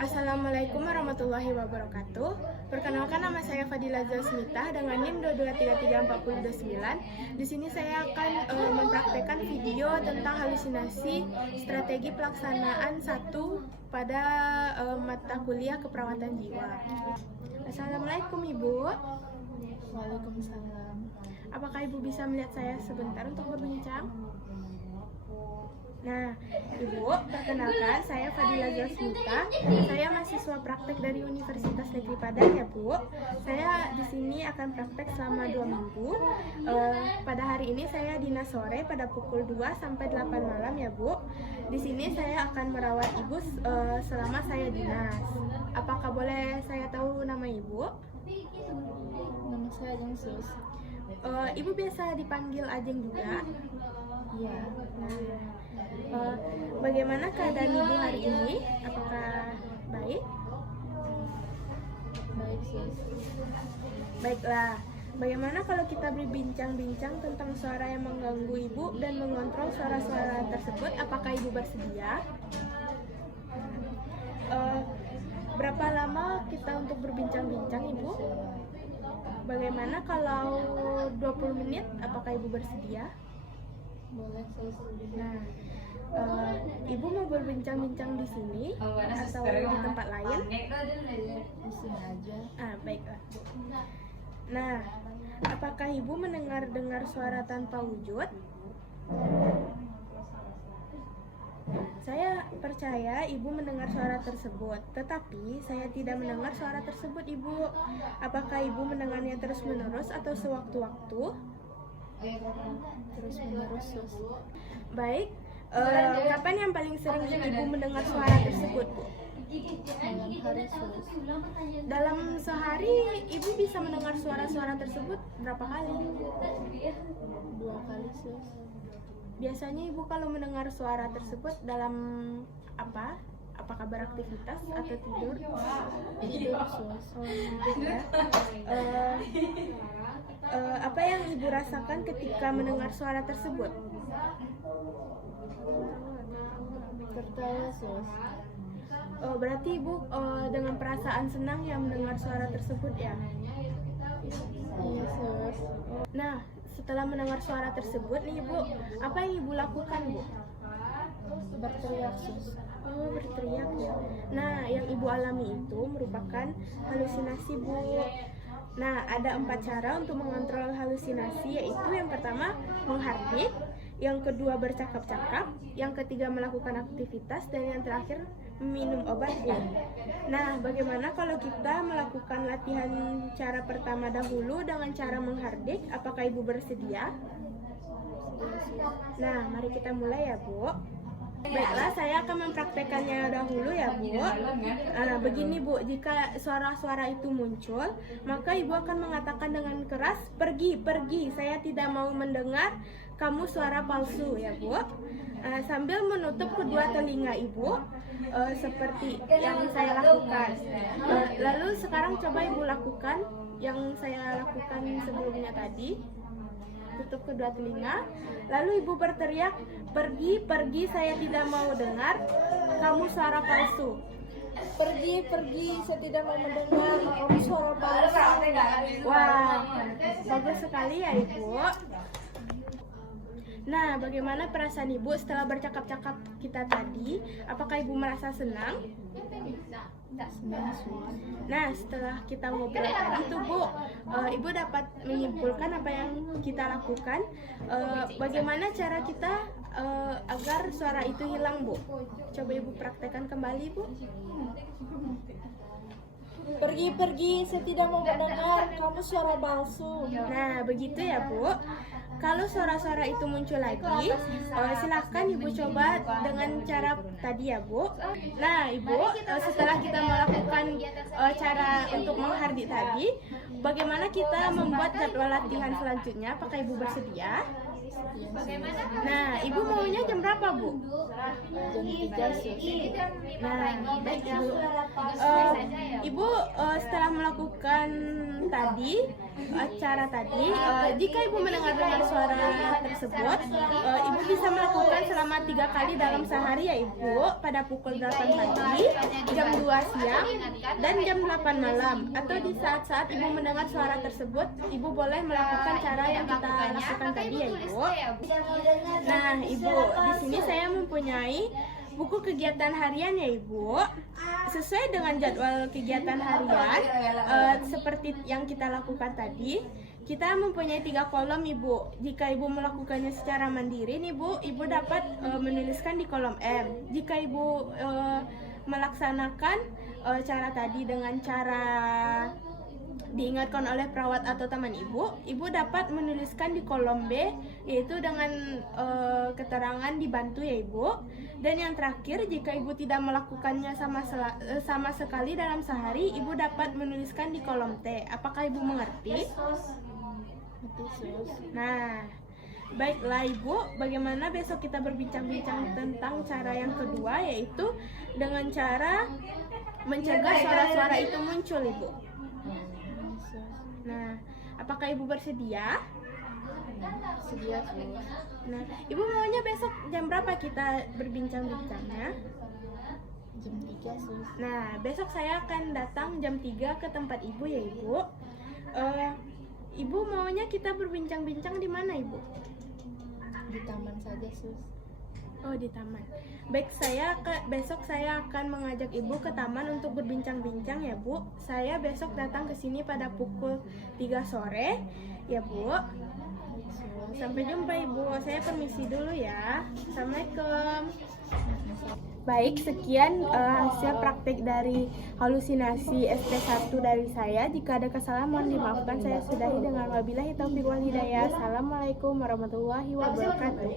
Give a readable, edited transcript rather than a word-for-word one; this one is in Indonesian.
Assalamualaikum warahmatullahi wabarakatuh. Perkenalkan, nama saya Fadila Zasmita dengan NIM 2233429. Di sini saya akan mempraktekkan video tentang halusinasi strategi pelaksanaan 1 pada mata kuliah keperawatan jiwa. Assalamualaikum Ibu. Waalaikumsalam. Apakah Ibu bisa melihat saya sebentar untuk berbincang? Nah, Ibu, perkenalkan saya Fadila Zasmita. Saya mahasiswa praktek dari Universitas Negeri Padang ya, Bu. Saya di sini akan praktek selama 2 minggu. Pada hari ini saya dinas sore pada pukul 2 sampai 8 malam ya, Bu. Di sini saya akan merawat Ibu selama saya dinas. Apakah boleh saya tahu nama Ibu? Nama saya Ajeng Sus. Ibu biasa dipanggil Ajeng juga? Iya. Bagaimana keadaan Ibu hari ini? Apakah baik? Baik, Sus. Baiklah. Bagaimana kalau kita berbincang-bincang tentang suara yang mengganggu Ibu dan mengontrol suara-suara tersebut? Apakah Ibu bersedia? Berapa lama kita untuk berbincang-bincang, Ibu? Bagaimana kalau 20 menit? Apakah Ibu bersedia? Boleh, Sus. Nah, Ibu mau berbincang-bincang di sini atau di tempat lain? Di sini aja. Baiklah. Nah, apakah Ibu mendengar suara tanpa wujud? Saya percaya Ibu mendengar suara tersebut, tetapi saya tidak mendengar suara tersebut, Ibu. Apakah Ibu mendengarnya terus-menerus atau sewaktu-waktu? Terus-menerus, Sus. Baik. Kapan yang paling sering Ibu mendengar suara tersebut, Bu? Malam hari, Sus. Dalam sehari Ibu bisa mendengar suara-suara tersebut berapa kali? 2 kali, Sus. Biasanya Ibu kalau mendengar suara tersebut dalam apa? Apakah beraktivitas atau tidur? Tidur, Sus. Ya. Apa yang Ibu rasakan ketika mendengar suara tersebut? Tertawa, Sus. Berarti Ibu dengan perasaan senang yang mendengar suara tersebut ya? Iya, Sus. Nah, setelah mendengar suara tersebut nih Ibu, apa yang Ibu lakukan, Bu? Berteriak, Sus. Berteriak ya. Nah, yang Ibu alami itu merupakan halusinasi, Bu. Nah, ada 4 cara untuk mengontrol halusinasi, yaitu yang pertama menghardik, yang kedua bercakap-cakap, yang ketiga melakukan aktivitas, dan yang terakhir minum obat, Bu. Nah, bagaimana kalau kita melakukan latihan cara pertama dahulu dengan cara menghardik? Apakah Ibu bersedia? Nah, mari kita mulai ya, Bu. Baiklah, saya akan mempraktekannya dahulu ya, Bu. Begini, Bu, jika suara-suara itu muncul, maka Ibu akan mengatakan dengan keras, pergi, pergi, saya tidak mau mendengar kamu suara palsu ya, Bu. Sambil menutup kedua telinga Ibu, seperti yang saya lakukan. Lalu sekarang coba Ibu lakukan yang saya lakukan sebelumnya tadi. Tutup kedua telinga, lalu Ibu berteriak, pergi, pergi, saya tidak mau dengar kamu suara palsu. Pergi, pergi, saya tidak mau mendengar kamu suara palsu. Wah, bagus sekali ya, Ibu. Nah, bagaimana perasaan Ibu setelah bercakap-cakap kita tadi? Apakah Ibu merasa senang? Senang, Sus. Nah, setelah kita ngobrol tadi tuh, Bu, Ibu dapat menyimpulkan apa yang kita lakukan. Bagaimana cara kita agar suara itu hilang, Bu? Coba Ibu praktekkan kembali, Bu. Pergi, pergi, saya tidak mau mendengar kamu suara palsu. Nah, begitu ya, Bu. Kalau suara-suara itu muncul lagi, silahkan Ibu coba dengan cara tadi ya, Bu. Nah, Ibu, setelah kita melakukan cara untuk menghardik tadi, bagaimana kita membuat jadwal latihan selanjutnya? Apakah Ibu bersedia? Nah, Ibu maunya jam berapa, Bu? Jam 3 sus. Nah, baik Ibu. Ibu setelah melakukan tadi acara tadi, jika Ibu mendengar suara tersebut, Ibu bisa melakukan selama 3 kali dalam sehari ya Ibu, pada pukul 8 pagi, jam 2 siang, dan jam 8 malam. Atau di saat-saat Ibu mendengar suara tersebut, Ibu boleh melakukan cara yang kita lakukan tadi ya Ibu. Nah, Ibu, di sini saya mempunyai buku kegiatan harian ya Ibu. Sesuai dengan jadwal kegiatan harian seperti yang kita lakukan tadi, kita mempunyai 3 kolom Ibu. Jika Ibu melakukannya secara mandiri nih Bu, Ibu dapat menuliskan di kolom M. Jika Ibu melaksanakan cara tadi dengan cara diingatkan oleh perawat atau teman Ibu dapat menuliskan di kolom B, yaitu dengan keterangan dibantu ya Ibu. Dan yang terakhir, jika Ibu tidak melakukannya sama sekali dalam sehari, Ibu dapat menuliskan di kolom T. Apakah Ibu mengerti? Nah, baiklah Ibu, bagaimana besok kita berbincang-bincang tentang cara yang kedua, yaitu dengan cara mencegah suara-suara itu muncul Ibu. Nah, apakah Ibu bersedia? Sedia sus. Nah, Ibu maunya besok jam berapa kita berbincang-bincangnya? Jam 3 sus. Nah, besok saya akan datang jam 3 ke tempat Ibu ya Ibu. Ibu maunya kita berbincang-bincang di mana Ibu? Di taman saja sus. Oh, di taman. Baik, besok saya akan mengajak Ibu ke taman untuk berbincang-bincang ya Bu. Saya besok datang ke sini pada pukul 3 sore ya Bu. Sampai jumpa Ibu. Saya permisi dulu ya. Assalamualaikum. Baik, sekian hasil praktik dari halusinasi SP1 dari saya. Jika ada kesalahan mohon dimaafkan. Saya sudahi dengan wabillahi taufiq wal hidayah. Assalamualaikum warahmatullahi wabarakatuh.